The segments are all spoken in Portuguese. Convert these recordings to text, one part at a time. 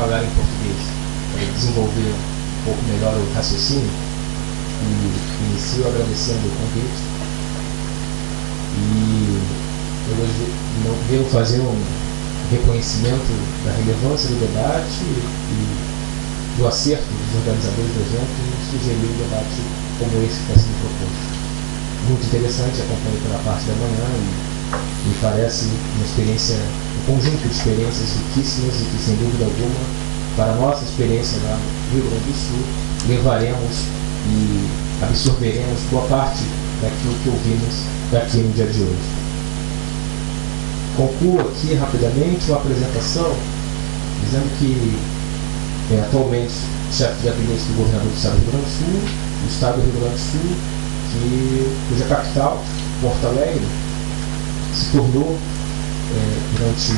falar em português para desenvolver um pouco melhor o raciocínio, e inicio agradecendo o convite. E eu devo fazer um reconhecimento da relevância do debate e do acerto dos organizadores do evento em sugerir um debate como esse que está sendo proposto. Muito interessante, acompanhei pela parte da manhã e me parece uma experiência, um conjunto de experiências riquíssimas e que, sem dúvida alguma, para a nossa experiência lá no Rio Grande do Sul, levaremos e absorveremos boa parte daquilo que ouvimos daqui no dia de hoje. Concluo aqui rapidamente uma apresentação dizendo que atualmente chefe de gabinete do governador do estado do Rio Grande do Sul, do estado do Rio Grande do Sul, cuja capital, Porto Alegre, se tornou durante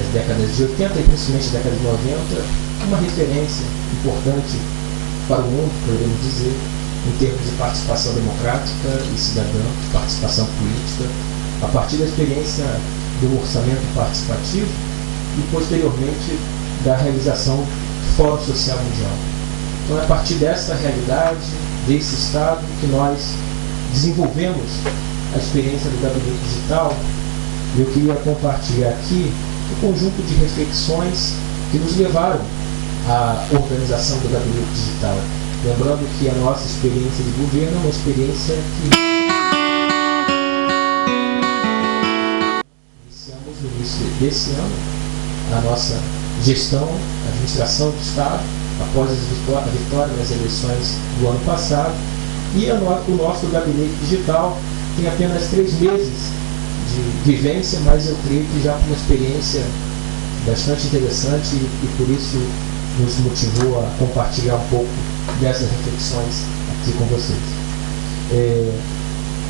as décadas de 80 e principalmente a década de 90 uma referência importante para o mundo, poderíamos dizer, em termos de participação democrática e cidadã, de participação política, a partir da experiência do orçamento participativo e, posteriormente, da realização do Fórum Social Mundial. Então, é a partir dessa realidade, desse estado, que nós desenvolvemos a experiência do Gabinete Digital. Eu queria compartilhar aqui um conjunto de reflexões que nos levaram à organização do Gabinete Digital. Lembrando que a nossa experiência de governo é uma experiência que iniciamos no início desse ano, a nossa gestão, a administração do Estado, após a vitória das eleições do ano passado, e o nosso Gabinete Digital tem apenas 3 meses de vivência, mas eu creio que já com uma experiência bastante interessante e por isso nos motivou a compartilhar um pouco dessas reflexões aqui com vocês.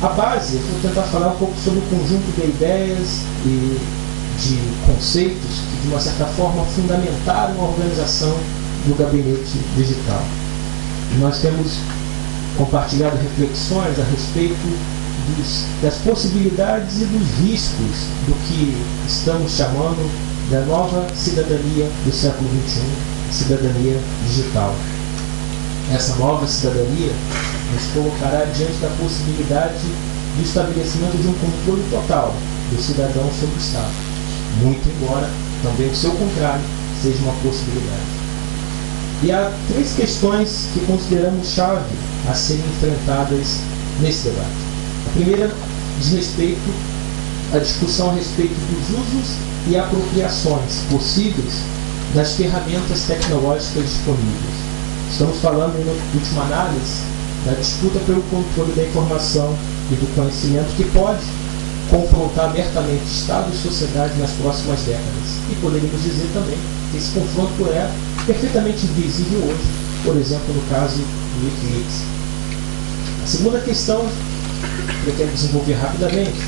A base, eu vou tentar falar um pouco sobre o conjunto de ideias e de conceitos que, de uma certa forma, fundamentaram a organização do Gabinete Digital. Nós temos compartilhado reflexões a respeito das possibilidades e dos riscos do que estamos chamando da nova cidadania do século XXI, cidadania digital. Essa nova cidadania nos colocará diante da possibilidade do estabelecimento de um controle total do cidadão sobre o Estado, muito embora também o seu contrário seja uma possibilidade. E há 3 questões que consideramos chave a serem enfrentadas nesse debate. A primeira diz respeito à discussão a respeito dos usos e apropriações possíveis das ferramentas tecnológicas disponíveis. Estamos falando, em última análise, da disputa pelo controle da informação e do conhecimento que pode confrontar abertamente Estado e sociedade nas próximas décadas. E poderíamos dizer também que esse confronto é perfeitamente visível hoje, por exemplo, no caso do Wikileaks. A segunda questão, que eu quero desenvolver rapidamente,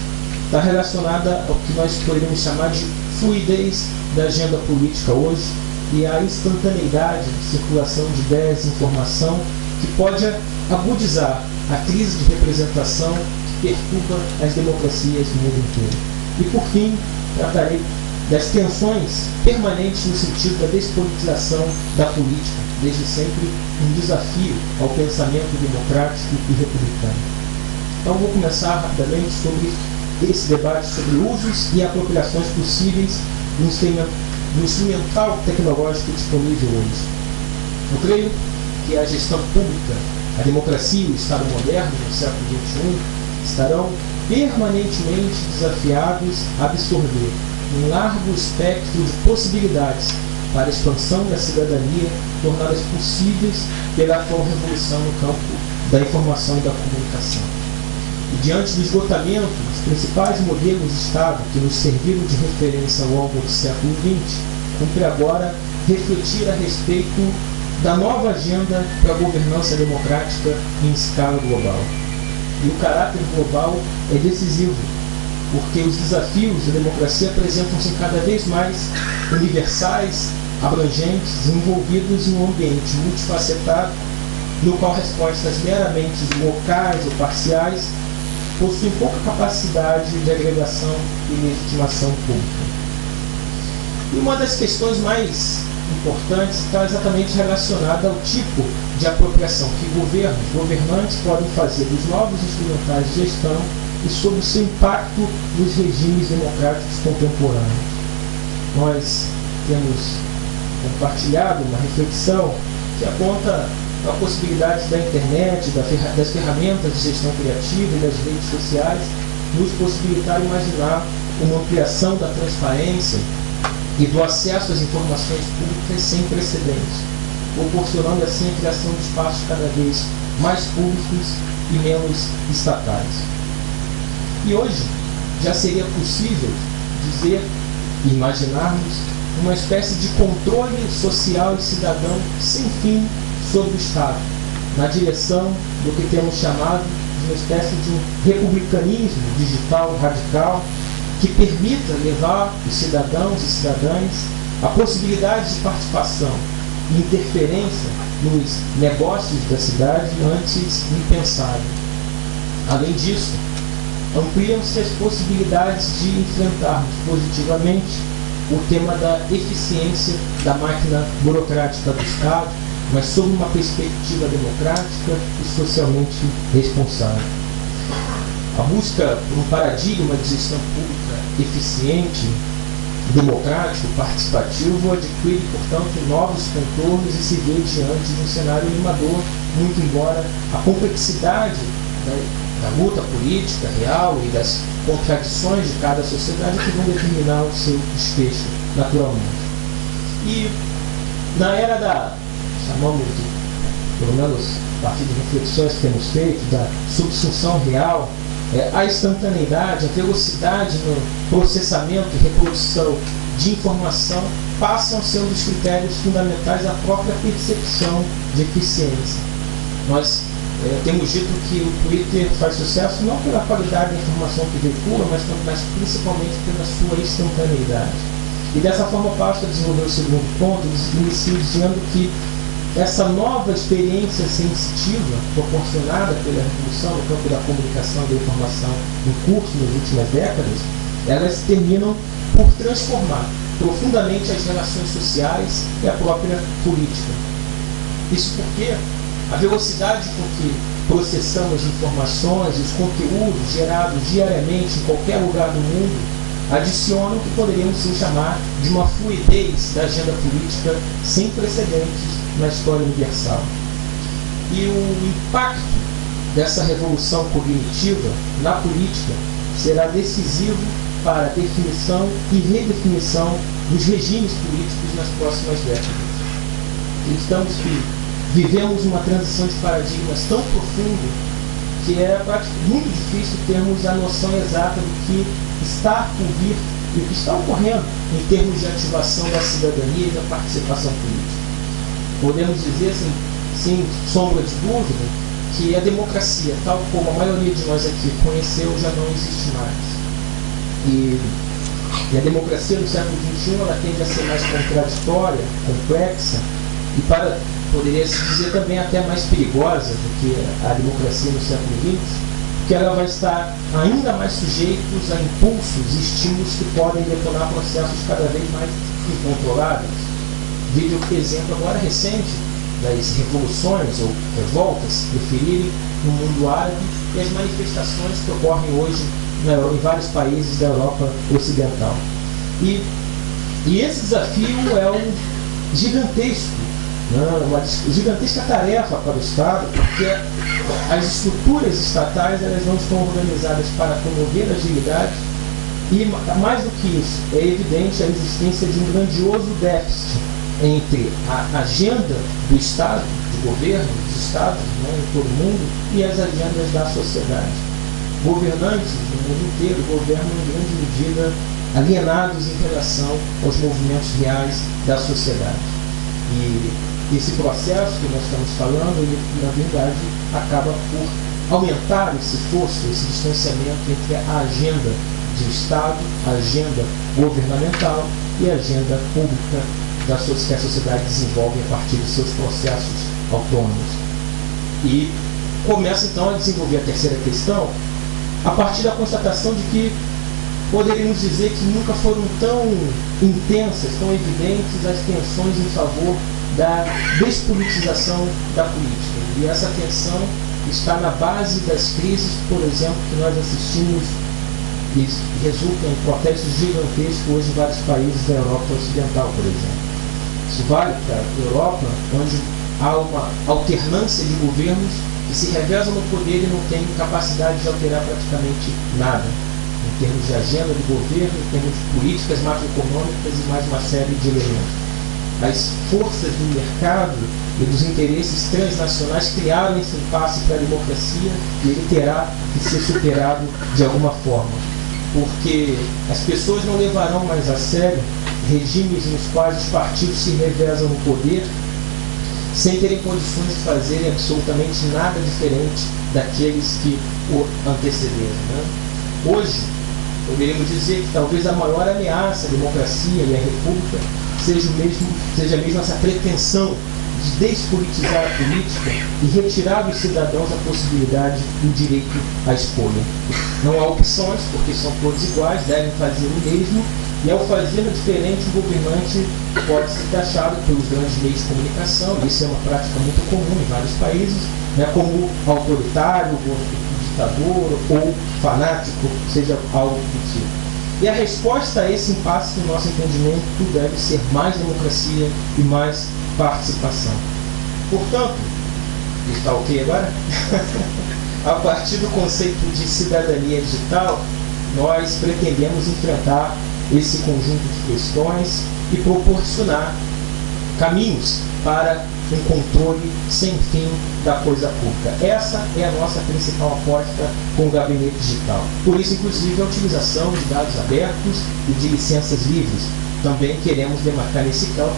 está relacionada ao que nós poderíamos chamar de fluidez da agenda política hoje e a instantaneidade de circulação de ideias e informação que pode agudizar a crise de representação que perturba as democracias no mundo inteiro. E, por fim, tratarei das tensões permanentes no sentido da despolitização da política, desde sempre um desafio ao pensamento democrático e republicano. Então, vou começar rapidamente sobre esse debate sobre usos e apropriações possíveis do instrumental tecnológico disponível hoje. Eu creio que a gestão pública, a democracia e o Estado moderno no século XXI estarão permanentemente desafiados a absorver um largo espectro de possibilidades para a expansão da cidadania, tornadas possíveis pela atual revolução no campo da informação e da comunicação. E diante do esgotamento dos principais modelos de Estado que nos serviram de referência ao longo do século XX, cumpre agora refletir a respeito da nova agenda para a governança democrática em escala global. E o caráter global é decisivo, porque os desafios da democracia apresentam-se cada vez mais universais, abrangentes, envolvidos em um ambiente multifacetado, no qual respostas meramente locais ou parciais possuem pouca capacidade de agregação e legitimação pública. E uma das questões mais importantes está exatamente relacionada ao tipo de apropriação que governantes podem fazer dos novos instrumentais de gestão e sobre o seu impacto nos regimes democráticos contemporâneos. Nós temos compartilhado uma reflexão que aponta a possibilidade da internet, das ferramentas de gestão criativa e das redes sociais nos possibilitar imaginar uma ampliação da transparência e do acesso às informações públicas sem precedentes, proporcionando assim a criação de espaços cada vez mais públicos e menos estatais. E hoje já seria possível dizer e imaginarmos uma espécie de controle social e cidadão sem fim sobre o Estado, na direção do que temos chamado de uma espécie de um republicanismo digital radical que permita levar os cidadãos e cidadãs a possibilidade de participação e interferência nos negócios da cidade antes impensável. Além disso, ampliam-se as possibilidades de enfrentarmos positivamente o tema da eficiência da máquina burocrática do Estado, mas sob uma perspectiva democrática e socialmente responsável. A busca por um paradigma de gestão pública eficiente, democrático, participativo, adquire, portanto, novos contornos e se vê diante de um cenário animador, muito embora a complexidade da luta política real e das contradições de cada sociedade que vão determinar o seu desfecho naturalmente. E na era chamamos de, pelo menos a partir de reflexões que temos feito, da subsunção real, a instantaneidade, a velocidade no processamento e reprodução de informação passam a ser um dos critérios fundamentais da própria percepção de eficiência. Nós temos dito que o Twitter faz sucesso não pela qualidade da informação que veicula, mas principalmente pela sua instantaneidade. E dessa forma passo a desenvolver o segundo ponto, inicio dizendo que essa nova experiência sensitiva proporcionada pela revolução no campo da comunicação e da informação em curso nas últimas décadas, elas terminam por transformar profundamente as relações sociais e a própria política. Isso porque a velocidade com que processamos informações e os conteúdos gerados diariamente em qualquer lugar do mundo adicionam o que poderíamos sim chamar de uma fluidez da agenda política sem precedentes na história universal. E o impacto dessa revolução cognitiva na política será decisivo para a definição e redefinição dos regimes políticos nas próximas décadas. Acreditamos que vivemos uma transição de paradigmas tão profunda que é muito difícil termos a noção exata do que está por vir e o que está ocorrendo em termos de ativação da cidadania e da participação política. Podemos dizer, sem sombra de dúvida, que a democracia, tal como a maioria de nós aqui conheceu, já não existe mais. E a democracia no século XXI ela tende a ser mais contraditória, complexa e poderia-se dizer também até mais perigosa do que a democracia no século XX, porque ela vai estar ainda mais sujeitos a impulsos e estímulos que podem detonar processos cada vez mais incontroláveis. Vídeo exemplo agora recente das revoluções ou revoltas, preferirem, no mundo árabe e as manifestações que ocorrem hoje em vários países da Europa Ocidental. E esse desafio é gigantesco, uma gigantesca tarefa para o Estado, porque as estruturas estatais elas não estão organizadas para promover a agilidade e, mais do que isso, é evidente a existência de um grandioso déficit entre a agenda do Estado, do governo, dos Estados em todo o mundo, e as agendas da sociedade. Governantes do mundo inteiro governam em grande medida alienados em relação aos movimentos reais da sociedade. E esse processo que nós estamos falando, ele, na verdade, acaba por aumentar esse fosso, esse distanciamento entre a agenda do Estado, a agenda governamental e a agenda pública que a sociedade desenvolve a partir de seus processos autônomos. E começa então a desenvolver a terceira questão a partir da constatação de que poderíamos dizer que nunca foram tão intensas, tão evidentes as tensões em favor da despolitização da política. E essa tensão está na base das crises, por exemplo, que nós assistimos e resultam em protestos gigantescos hoje em vários países da Europa Ocidental, por exemplo. Isso vale para a Europa, onde há uma alternância de governos que se revezam no poder e não têm capacidade de alterar praticamente nada, em termos de agenda de governo, em termos de políticas macroeconômicas e mais uma série de elementos. As forças do mercado e dos interesses transnacionais criaram esse impasse para a democracia e ele terá que ser superado de alguma forma, porque as pessoas não levarão mais a sério regimes nos quais os partidos se revezam no poder sem terem condições de fazerem absolutamente nada diferente daqueles que o antecederam, né? Hoje, poderíamos dizer que talvez a maior ameaça à democracia e à república seja mesmo essa pretensão de despolitizar a política e retirar dos cidadãos a possibilidade e o direito à escolha. Não há opções, porque são todos iguais, devem fazer o mesmo, e ao fazer diferente, o governante pode ser taxado pelos grandes meios de comunicação, e isso é uma prática muito comum em vários países, né, como autoritário, ditador ou fanático, seja algo do tipo. E a resposta a esse impasse, no nosso entendimento, deve ser mais democracia e mais participação. Portanto, está ok agora? A partir do conceito de cidadania digital, nós pretendemos enfrentar esse conjunto de questões e proporcionar caminhos para um controle sem fim da coisa pública. Essa é a nossa principal aposta com o gabinete digital. Por isso, inclusive, a utilização de dados abertos e de licenças livres. Também queremos demarcar nesse campo